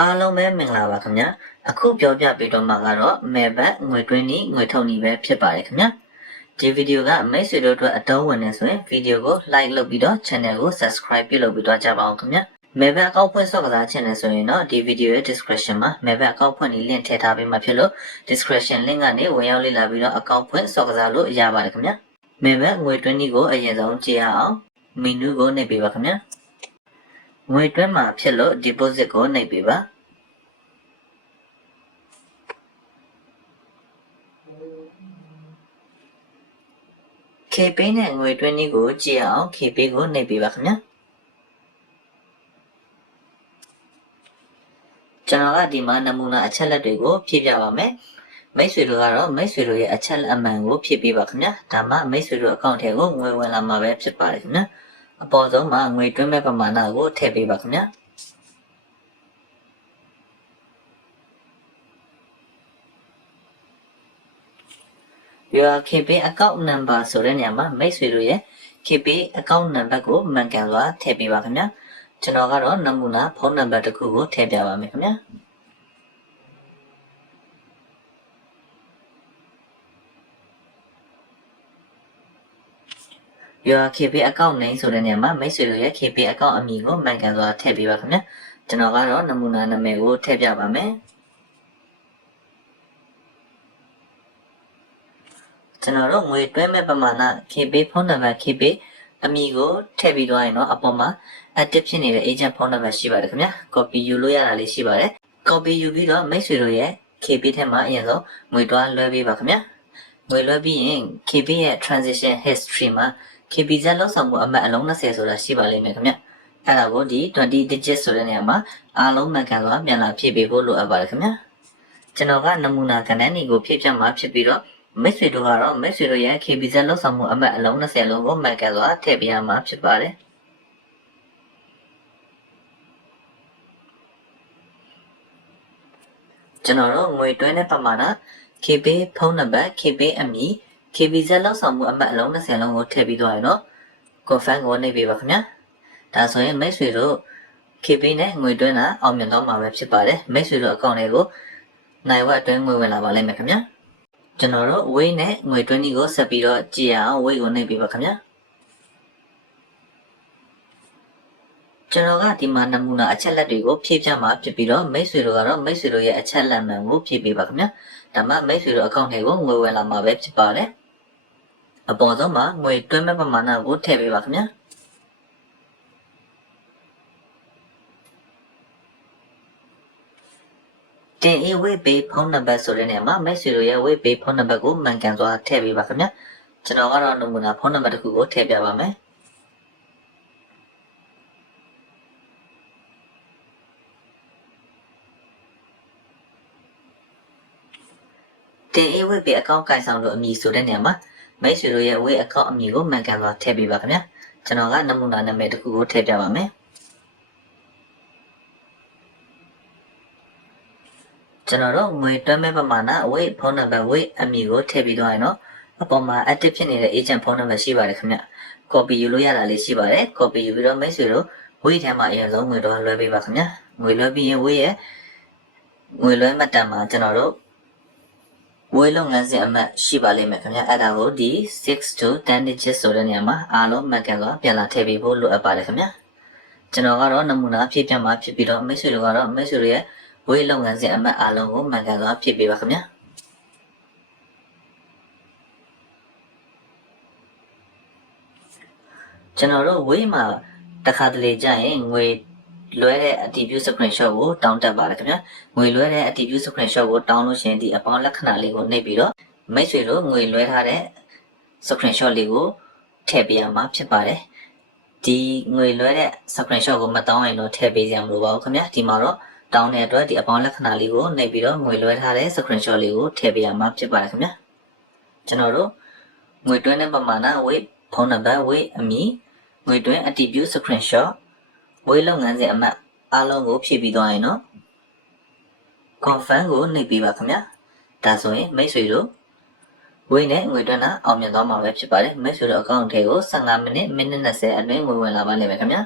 အားလုံးပဲမင်္ဂလာပါခင်ဗျာအခုပြောပြပေးတော့မှာကတော့မဲဘတ်ငွေတွင်းနည်းငွေထုတ်နည်းပဲဖြစ်ပါတယ်ခင်ဗျာဒီဗီဒီယိုကမိတ်ဆွေတို့အတွက်အသုံးဝင်နေဆိုရင်ဗီဒီယိုကို like လုပ်ပြီးတော့ channel ကို subscribe ပြုလုပ်ပြီးတော့ကြပါအောင်ခင်ဗျာမဲဘတ်အကောင့်ဖွင့်ဆော့ကစား channel ဆိုရင်တော့ဒီဗီဒီယိုရဲ့ description မှာမဲဘတ်အကောင့်ဖွင့်နည်း link ထည့်ထားပေးမှာဖြစ်လို့ description link ကနေဝင်ရောက်လေ့လာပြီးတော့အကောင့်ဖွင့်ဆော့ကစားလို့ရပါတယ်ခင်ဗျာမဲဘတ်ငွေတွင်းနည်းကိုအရင်ဆုံးကြည့်ရအောင် menu ကိုနှိပ်ပေးပါခင်ဗျာငွေတွင်းမှာဖြစ်လို့ deposit ကိုနှိပ်ပေးပါKP နဲ့ငွေတွင်းနည်းကိုကြည့်အောင် KP ကိုနှိပ်ပေးပါခင်ဗျာကျွန်တော်ကဒီမှာနမူနာအချက်လက်တွေကိုဖြည့်ပြပါမယ်မိတ်ဆွေတို့ကတော့မိတ်ဆွေတို့ရဲ့အချက်လက်အမှန်ကိုဖြည့်ပေးပါခင်ဗျာဒါမှမိတ်ဆွေတို့အကောင့်ထဲကိုငွေဝင်လာမှာပဲဖြစ်ပါတယ်ခင်ဗျာအပေါ်ဆုံးမှာငွေတွင်းမဲ့ပမာဏကိုထည့်ပေးပါခင်ဗျာYour KP account number ဆိုတဲ့နေရာမှာမိတ်ဆွေတို့ရဲ့ KP account number ကိုမှန်ကန်စွာထည့်ပေးပါခင်ဗျာကျွန်တော်ကတော့နမူနာဖုန်းနံပါတ်တစ်ခုကိုထည့်ပြပါမယ်ခင်ဗျာYour KP account name ဆိုတဲ့နေရာမှာမိတ်ဆွေတို့ရဲ့ KP account အမည်ကိုမှန်ကန်စွာထည့်ပေးပါခင်ဗျာကျွန်တော်ကတော့နမူနာနာမည်ကိုထည့်ပြပါမယ်ကျွန်တော်တို့ငွေတွဲမဲ့ပမာဏ KP ဖုန်းနံပါတ် KP အမည်ကိုထည့်ပြီးတော့ရင်တော့အပေါ်မှာ active ဖြစ်နေတဲ့ agent ဖုန်းနံပါတ်ရှိပါတယ်ခင်ဗျာ copy ယူလို့ရတာလေးရှိပါတယ် copy ယူပြီးတော့မိတ်ဆွေတို့ရဲ့ KP ထဲမှာအရင်ဆုံးငွေတွားလွှဲပေးပါခင်ဗျာငွေလွှဲပြီးရင် KP ရဲ့ transition history မှာ KP ဇက်လောက်ဆောင်မှုအမှတ်အလုံး20ဆိုတာရှိပါလိမ့်မယ်ခင်ဗျာအဲ့ဒါကိုဒီ20 digit ဆိုတဲ့နေရာမှာအားလုံးမှန်ကန်စွာပြန်လာဖြည့်ပေးဖို့လိုအပ်ပါတယ်ခင်ဗျာကျွန်တော်ကနမူနာကဏ္ဍနေကိုဖြည့်ပြမှာဖြစ်ပြီးတော့မိတ်ဆွေတို့ကတော့မိတ်ဆွေတို့ရဲ့ KP ဇက်လောက်ဆောင်မှုအမှတ်အလုံး20လုံးကိုမှန်ကန်စွာထည့်ပေးရမှာဖြစ်ပါတယ်ကျွန်တော်တို့ငွေတွင်းတဲ့ပမာဏ KP ဖုန်းနံပါတ် KP အမည် KP ဇက်လောက်ဆောင်မှုအမှတ်အလုံး20လုံးကိုထည့်ပြီးသွားရင်တော့ confirm ကိုနှိပ်ပေးပါခင်ဗျာဒါဆိုရင်မိတ်ဆွေတို့ KP နဲ့ငွေတွင်းတာအောင်မြင်တော့မှာပဲဖြစ်ပါတယ်မိတ်ဆွေတို့အကောင့်တွေကိုနိုင်ဝက်အတွင်းငွေဝင်လာပါလိမ့်မယ်ခင်ဗျာကျွန်တော်တို့ weight နဲ့ငွေတွင်းကိုဆက်ပြီးတော့ကြည့်ရအောင် weight ကိုနှိပ်ပေးပါခင်ဗျာကျွန်တော်ကဒီမှာနမူနာအချက်လက်တွေကိုဖြည့်ပြမှာဖြစ်ပြီးတော့မိတ်ဆွေတို့ကတော့မိတ်ဆွေတို့ရဲ့အချက်လက်မှန်ကိုဖြည့်ပေးပါခင်ဗျာဒါမှမိတ်ဆွေတို့အကောင့်တွေကိုငွေဝင်လာမှာပဲဖြစ်ပါတယ်အပေါ်ဆုံးမှာငွေတွင်းမဲ့ပမာဏကိုထည့်ပေးပါခင်ဗျာတင်အေးဝေးပေးဖုန်းနံပါတ်ဆိုတဲ့နေရာမှာမိတ်ဆွေတို့ရဲ့ဝေးပေးဖုန်းနံပါတ်ကိုမှန်ကန်စွာထည့်ပေးပါခင်ဗျာကျွန်တော်ကတော့နမူနာဖုန်းနံပါတ်တစ်ခုကိုထည့်ပြပါမယ်တင်အေးဝေးပေးအကောင့်ကိုင်ဆောင်လို့အမည်ဆိုတဲ့နေရာမှာမိတ်ဆွေတို့ရဲ့ဝေးအကောင့်အမည်ကိုမှန်ကန်စွာထည့်ပေးပါခင်ဗျာကျွန်တော်ကနမူနာနာမည်တစ်ခုကိုထည့်ပြပါမယ်ကျွန်တော်တို့ငွေတွဲမဲ့ပမာဏဝေးဖုန်းနံပါတ်ဝေးအမည်ကိုထည့်ပြီးတော့ရင်တော့အပေါ်မှာ active ဖြစ်နေတဲ့ agent ဖုန်းနံပါတ်ရှိပါတယ်ခင်ဗျ copy ယူလို့ရတာလေးရှိပါတယ် copy ယူပြီးတော့မိတ်ဆွေတို့ဝေးထဲမှာအရင်ဆုံးငွေတော့လွှဲပေးပါခင်ဗျငွေလွှဲပြီးရင်ဝေးရဲ့ငွေလွှဲမှတ်တမ်းမှာကျွန်တော်တို့ဝေးလုပ်ငန်းစဉ်အမှတ်ရှိပါလိမ့်မယ်ခင်ဗျအဲ့ဒါကိုဒီ6 to 10 digit ဆိုတဲ့နေရာမှာအားလုံးမှန်ကန်စွာပြန်လာထည့်ပေးဖို့လိုအပ်ပါတယ်ခင်ဗျကျွန်တော်ကတော့နမူနာဖြည့်ပြမှာဖြစ်ပြီးတော့မိတ်ဆွေတို့ကတော့မိတ်ဆွေတို့ရဲ့ဝေးလုပ်ငန်းစဉ်အမှတ်အားလုံးကိုမှန်ကန်စွာဖြည့်ပေးပါခင်ဗျကျွန်တော်တို့ဝေးမှာတခါတလေကြာရင်ငွေလွှဲတဲ့အတည်ပြု screenshot ကိုတောင်းတက်ပါတယ်ခင်ဗျာငွေလွှဲတဲ့အတည်ပြု screenshot ကိုတောင်းလို့ရှိရင်ဒီအပေါင်းလက္ခဏာလေးကိုနှိပ်ပြီးတော့မိတ်ဆွေတို့ငွေလွှဲထားတဲ့ screenshot လေးကိုထည့်ပေးရမှာဖြစ်ပါတယ်ဒီငွေလွှဲတဲ့ screenshot ကိုမတောင်းရင်တော့ထည့်ပေးစရာမလိုပါဘူးခင်ဗျာဒီမှာတော့တောင်းတဲ့အတွက်ဒီအပေါင်းလက္ခဏာလေးကိုနှိပ်ပြီးတော့ငွေလွှဲထားတဲ့ screenshot လေးကိုထည့်ပေးရမှာဖြစ်ပါတယ်ခင်ဗျာကျွန်တော်တို့ငွေတွင်းတဲ့ပမာဏ weight ဖုန်းနံပါတ် weight အမည်ငွေတွင်းအတည်ပြု screenshot ဝေးလုပ်ငန်းစဉ်အမှတ်အားလုံးကိုဖြည့်ပြီးသွားရင်တော့ confirm ကိုနှိပ်ပေးပါခင်ဗျာဒါဆိုရင်မိတ်ဆွေတို့ဝေးနဲ့ငွေတွင်းတာအောင်မြင်သွားမှာပဲဖြစ်ပါတယ်မိတ်ဆွေတို့အကောင့်ထဲကို15မိနစ်20အတွင်းငွေဝင်လာပါလိမ့်မယ်ခင်ဗျာ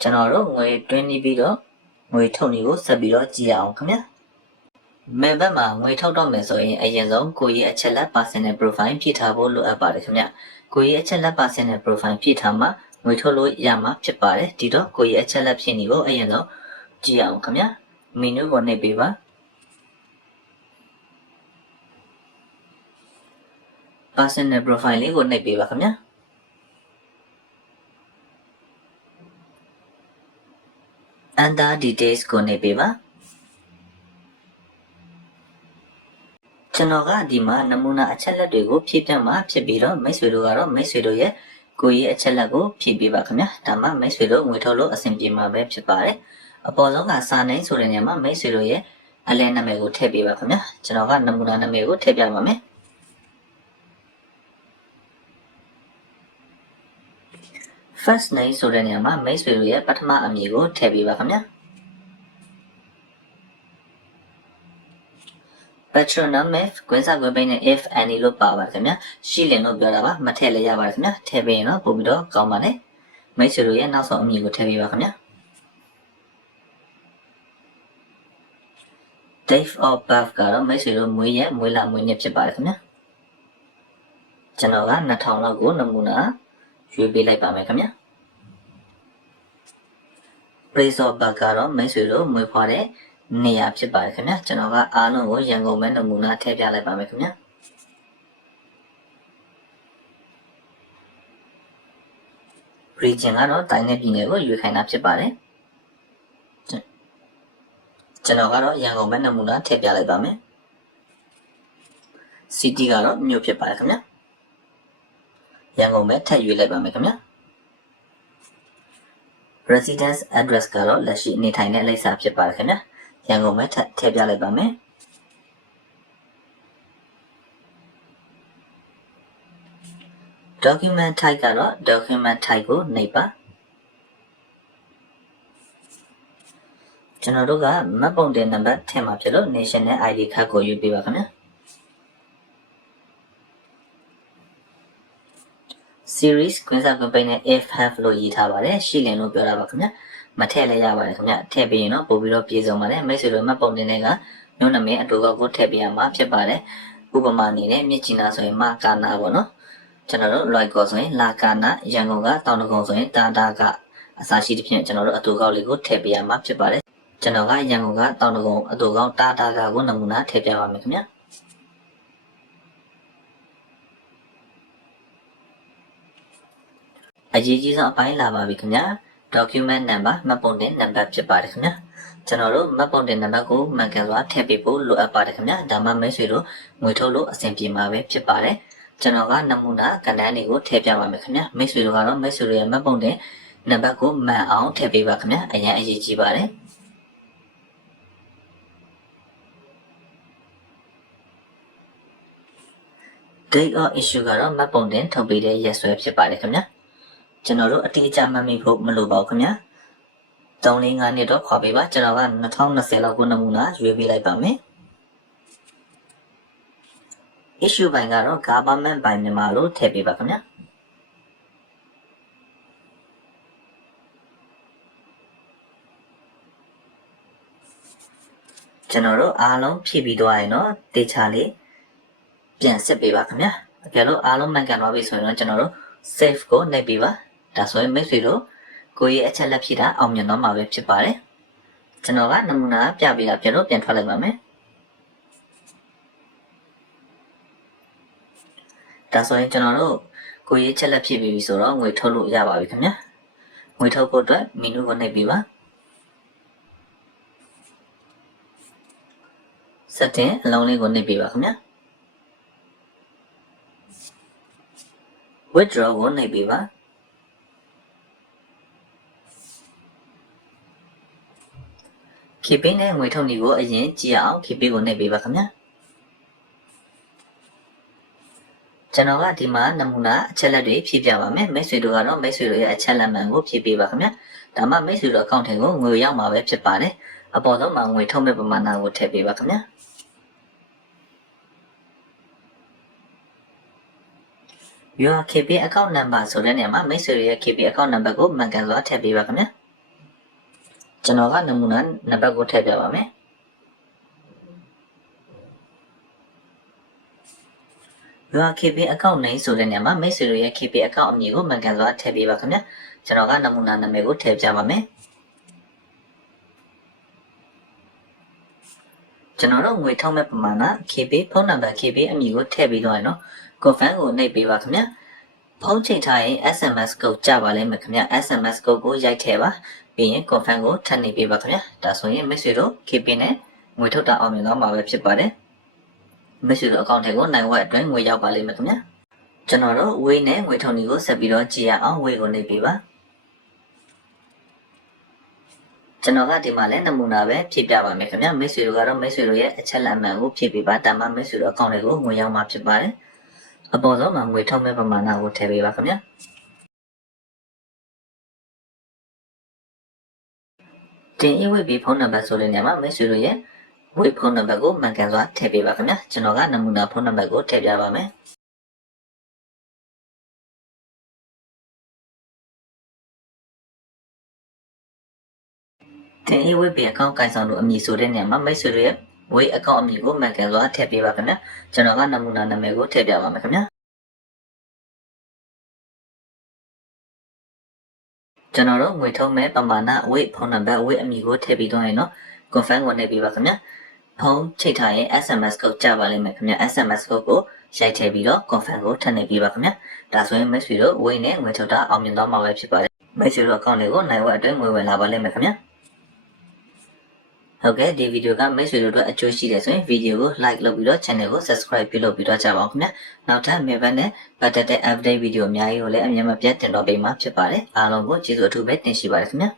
ကျွန်တော်တို့ငွေတွင်းပြီးတော့ငွေထုတ်နည်းကိုဆက်ပြီးတော့ကြည့်အောင်ခင်ဗျာမဲဘက်မှာငွေထုတ်တော့မယ်ဆိုရင်အရင်ဆုံးကိုကြီးအချက်လက် personal profile ဖြည့်ထားဖို့လိုအပ်ပါတယ်ခင်ဗျကိုကြီးအချက်လက် personal profile ဖြည့်ထားမှငွေထုတ်လို့ရမှာဖြစ်ပါတယ်ဒီတော့ကိုကြီးအချက်လက်ဖြည့်နည်းကိုအရင်ဆုံးကြည့်အောင်ခင်ဗျာမီနူကိုနှိပ်ပေးပါpersonal profile လေးကိုနှိပ်ပေးပါခင်ဗျာunder details ကိုနှိပ်ပေးပါကျွန်တော်ကဒီမှာနမူနာအချက်လက်တွေကိုဖြည့်ပြမှာဖြစ်ပြီးတော့မိတ်ဆွေတို့ကတော့မိတ်ဆွေတို့ရဲ့ကိုကြီးအချက်လက်ကိုဖြည့်ပေးပါခင်ဗျာဒါမှမိတ်ဆွေတို့ငွေထုတ်လို့အဆင်ပြေမှာပဲဖြစ်ပါတယ်အပေါ်ဆုံးကစာနှိမ်ဆိုတဲ့နေရာမှာမိတ်ဆွေတို့ရဲ့အလဲနာမည်ကိုထည့်ပေးပါခင်ဗျာကျွန်တော်ကနမူနာနာမည်ကိုထည့်ပြပါမယ်first name ဆိုတဲ့နေရာမှာမိတ်ဆွေတို့ရဲ့ပထမအမည်ကိုထည့်ပေးပါခင်ဗျာ patronym ကွင်းစာကွင်းပိန်းနဲ့ if any လို့ပါပါခင်ဗျာရှိလင်လို့ပြောတာပါမထည့်လည်းရပါတယ်ခင်ဗျာထည့်ပေးရင်တော့ပို့ပြီးတော့ကောင်းပါတယ်မိတ်ဆွေတို့ရဲ့နောက်ဆုံးအမည်ကိုထည့်ပေးပါခင်ဗျာ date of birth ကတော့မိတ်ဆွေတို့မွေးရက်မွေးလမွေးနှစ်ဖြစ်ပါတယ်ခင်ဗျာကျွန်တော်က2000လောက်ကိုနမူနာရွေးပေးလိုက်ပါမယ်ခင်ဗျာ place of birth ကတော့မိတ်ဆွေတို့မွေးဖွားတဲ့နေရာဖြစ်ပါတယ်ခင်ဗျာကျွန်တော်ကအားလုံးကိုရန်ကုန်မဲနမူနာထည့်ပြလိုက်ပါမယ်ခင်ဗျာ region ကတော့တိုင်းနယ်ပြည်နယ်ကိုရွေးခိုင်းတာဖြစ်ပါတယ်ကျွန်တော်ကတော့ရန်ကုန်မဲနမူနာထည့်ပြလိုက်ပါမယ် city ကတော့မြို့ဖြစ်ပါတယ်ခင်ဗျာရန်ကုန်မဲထည့်ရွေးလိုက်ပါမယ်ခင်ဗျာ residence address ကတော့လက်ရှိနေထိုင်တဲ့လိပ်စာဖြစ်ပါတယ်ခင်ဗျာရန်ကုန်မဲထည့်ပြလိုက်ပါမယ် document type ကတော့ document type ကိုနှိပ်ပါကျွန်တော်တို့ကမှတ်ပုံတင်နံပါတ်ထည့်မှာဖြစ်လို့ national ID ခတ်ကိုယူပေးပါခင်ဗျာ series ကွင်းစာကွင်းပိန်းနဲ့ if have လို့ရေးထားပါတယ်ရှိလင်လို့ပြောတာပါခင်ဗျာမထည့်လည်းရပါတယ်ခင်ဗျာထည့်ပြီးရင်တော့ပို့ပြီးတော့ပြည်စုံပါတယ်မိတ်ဆွေတို့မှတ်ပုံတင်တွေကမျိုးနာမည်အတူကောက်ကိုထည့်ပေးရမှာဖြစ်ပါတယ်ဥပမာအနေနဲ့မြစ်ချီနာဆိုရင်မကာနာပေါ့နော်ကျွန်တော်တို့ လွိုက်ကောဆိုရင်လာကာနာရန်ကုန်ကတောင်တကုံဆိုရင်တာတာကအစာရှိတဲ့ဖြင့်ကျွန်တော်တို့အတူကောက်လေးကိုထည့်ပေးရမှာဖြစ်ပါတယ်ကျွန်တော်ကရန်ကုန်ကတောင်တကုံအတူကောက်တာတာကကိုနမူနာထည့်ပြပါမယ်ခင်ဗျာအရေးကြီးဆုံးအပိုင်းလာပါပြီခင်ဗျာ document number မှတ်ပုံတင်နံပါတ်ဖြစ်ပါတယ်ခင်ဗျာကျွန်တော်တို့မှတ်ပုံတင်နံပါတ်ကိုမှန်ကန်စွာထည့်ပေးဖို့လိုအပ်ပါတယ်ခင်ဗျာဒါမှမိတ်ဆွေတို့ငွေထုတ်လို့အဆင်ပြေမှာပဲဖြစ်ပါတယ်ကျွန်တော်ကနမူနာကဏ္ဍတွေကိုထည့်ပြပါမယ်ခင်ဗျာမိတ်ဆွေတို့ကတော့မိတ်ဆွေတို့ရဲ့မှတ်ပုံတင်နံပါတ်ကိုမှန်အောင်ထည့်ပေးပါခင်ဗျာအရင်အရေးကြီးပါတယ်date of issue ကတော့မှတ်ပုံတင်ထုတ်ပေးတဲ့ရက်စွဲဖြစ်ပါတယ်ခင်ဗျာကျွန်တော်တို့အတိအကျမှတ်မိဖို့မလိုပါဘူးခင်ဗျာ3-5နှစ်တော့ခွာပေးပါကျွန်တော်က2020လောက်ကိုနမူနာရွေးပေးလိုက်ပါမယ် issue ဘိုင်ကတော့ government ဘိုင်မြန်မာလို့ထည့်ပေးပါခင်ဗျာကျွန်တော်တို့အားလုံးဖြည့်ပြီးသွားရင်တော့တေချာလေးပြန်စစ်ပေးပါခင်ဗျာအကယ်လို့အားလုံးမှန်ကန်သွားပြီဆိုရင်တော့ကျွန်တော်တို့ save ကိုနှိပ်ပေးပါဒါဆိုရင်မိတ်ဆွေတို့ကိုယ့်ရဲ့အချက်လက်ဖြည့်တာအောင်မြင်တော့မှာပဲဖြစ်ပါတယ်ကျွန်တော်ကနမူနာပြပေးတာပြန်လို့ပြန်ထွက်လိုက်ပါမယ်ဒါဆိုရင်ကျွန်တော်တို့ကိုယ့်ရဲ့ချက်လက်ဖြည့်ပြီးပြီဆိုတော့ငွေထုတ်လို့ရပါပြီခင်ဗျာငွေထုတ်ဖို့အတွက်မီနူကိုနှိပ်ပေးပါsetting အလုံးလေးကိုနှိပ်ပေးပါခင်ဗျာ withdraw ကိုနှိပ်ပေးပါKP နဲ့ငွေထုတ်နည်းကိုအရင်ကြည့်အောင် KP ကိုနှိပ်ပေးပါခင်ဗျာကျွန်တော်ကဒီမှာနမူနာအချက်လက်တွေဖြည့်ပြပါမယ်မိတ်ဆွေတို့ကတော့မိတ်ဆွေတို့ရဲ့အချက်လက်မှန်ကိုဖြည့်ပေးပါခင်ဗျာဒါမှမိတ်ဆွေတို့အကောင့်ထဲကိုငွေရောက်မှာပဲဖြစ်ပါတယ်အပေါ်ဆုံးမှာငွေထုတ်မဲ့ပမာဏကိုထည့်ပေးပါခင်ဗျာyour KP account number ဆိုတဲ့နေရာမှာမိတ်ဆွေရဲ့ KP account number ကိုမှန်ကန်စွာထည့်ပေးပါခင်ဗျာ ကျွန်တော်ကနမူနာနံပါတ်ကိုထည့်ပြပါမယ်Your KP account နိုင်ဆိုတဲ့နေရာမှာမိတ်ဆွေတို့ရဲ့ KP account အမည်ကိုမှန်ကန်စွာထည့်ပေးပါခင်ဗျာကျွန်တော်ကနမူနာနာမည်ကိုထည့်ပြပါမယ်ကျွန်တော်တို့ငွေထုတ်မဲ့ပမာဏ KP ဖုန်းနံပါတ် KP အမည်ကိုထည့်ပြီးတော့ရနော် confirm ကိုနှိပ်ပေးပါခင်ဗျာဖုန်းချိန်ထားရင် SMS code ကြပါလိမ့်မယ်ခင်ဗျာ SMS code ကိုရိုက်ထည့်ပါပြီးရင် confirm ကိုထပ်နှိပ်ပေးပါခင်ဗျာဒါဆိုရင်မိတ်ဆွေတို့ KP နဲ့ငွေထုတ်တာအောင်မြင်သွားမှာပဲဖြစ်ပါတယ်မိတ်ဆွေတို့အကောင့်ထဲကိုနိုင်ဝက်အတွင်းငွေရောက်ပါလိမ့်မယ်ခင်ဗျာကျွန်တော်တို့ဝေးနဲ့ငွေထုတ်နည်းကိုဆက်ပြီးတော့ကြည့်ရအောင်ဝေးကိုနှိပ်ပေးပါကျွန်တော်ကဒီမှာလည်းနမူနာပဲဖြည့်ပြပါမယ်ခင်ဗျာမိတ်ဆွေတို့ကတော့မိတ်ဆွေတို့ရဲ့အချက်လက်အမှန်ကိုဖြည့်ပေးပါတမမိတ်ဆွေတို့အကောင့်တွေကိုငွေရောက်မှာဖြစ်ပါတယ်အပေါ်ဆုံးမှာငွေထုတ်မဲ့ပမာဏကိုထည့်ပေးပါခင်ဗျာတင်အဝေးပြီးဖုန်းနံပါတ်ဆိုတဲ့နေရာမှာမိတ်ဆွေတို့ရဲ့ဝေးဖုန်းနံပါတ်ကိုမှန်ကန်စွာထည့်ပေးပါခင်ဗျာကျွန်တော်ကနမူနာဖုန်းနံပါတ်ကိုထည့်ပြပါမယ်တင်အဝေးပြီးအကောင့်ကိုင်ဆောင်လို့အမည်ဆိုတဲ့နေရာမှာမိတ်ဆွေတို့ရဲ့ဝေးအကောင့်အမည်ကိုမှန်ကန်စွာထည့်ပေးပါခင်ဗျာကျွန်တော်ကနမူနာနာမည်ကိုထည့်ပြပါမယ်ခင်ဗျာကျွန်တော်တို့ငွေထုတ်မဲ့ပမာဏဝေးဖုန်းနံပါတ်ဝေးအမည်ကိုထည့်ပြီးတော့ရင်နော် confirm ကိုနှိပ်ပေးပါခင်ဗျာဖုန်းချိန်ထားရင် SMS code ကြပါလိမ့်မယ်ခင်ဗျာ SMS code ကိုရိုက်ထည့်ပြီးတော့ confirm ကိုထပ်နှိပ်ပေးပါခင်ဗျာဒါဆိုရင်မိတ်ဆွေတို့ဝေးနဲ့ငွေထုတ်တာအောင်မြင်သွားမှာပဲဖြစ်ပါတယ်မိတ်ဆွေတို့အကောင့်လေးကိုနိုင်ဝက်အတွင်းငွေဝင်လာပါလိမ့်မယ်ခင်ဗျာဟုတ်ကဲ့ဒီဗီဒီယိုကမိတ်ဆွေတို့အတွက်အကျိုးရှိတယ်ဆိုရင်ဗီဒီယိုကို like လုပ်ပြီးတော့ channel ကို subscribe ပြုလုပ်ပြီးတော့ကြပါအောင်ခင်ဗျာနောက်ထပ်မြေပတ်နဲ့ပတ်သက်တဲ့ update ဗီဒီယိုအများကြီးကိုလည်းအမြဲမပြတ်တင်တော့ပေးမှာဖြစ်ပါတယ်အားလုံးကိုကျေးဇူးအထူးပဲတင်ရှိပါတယ်ခင်ဗျာ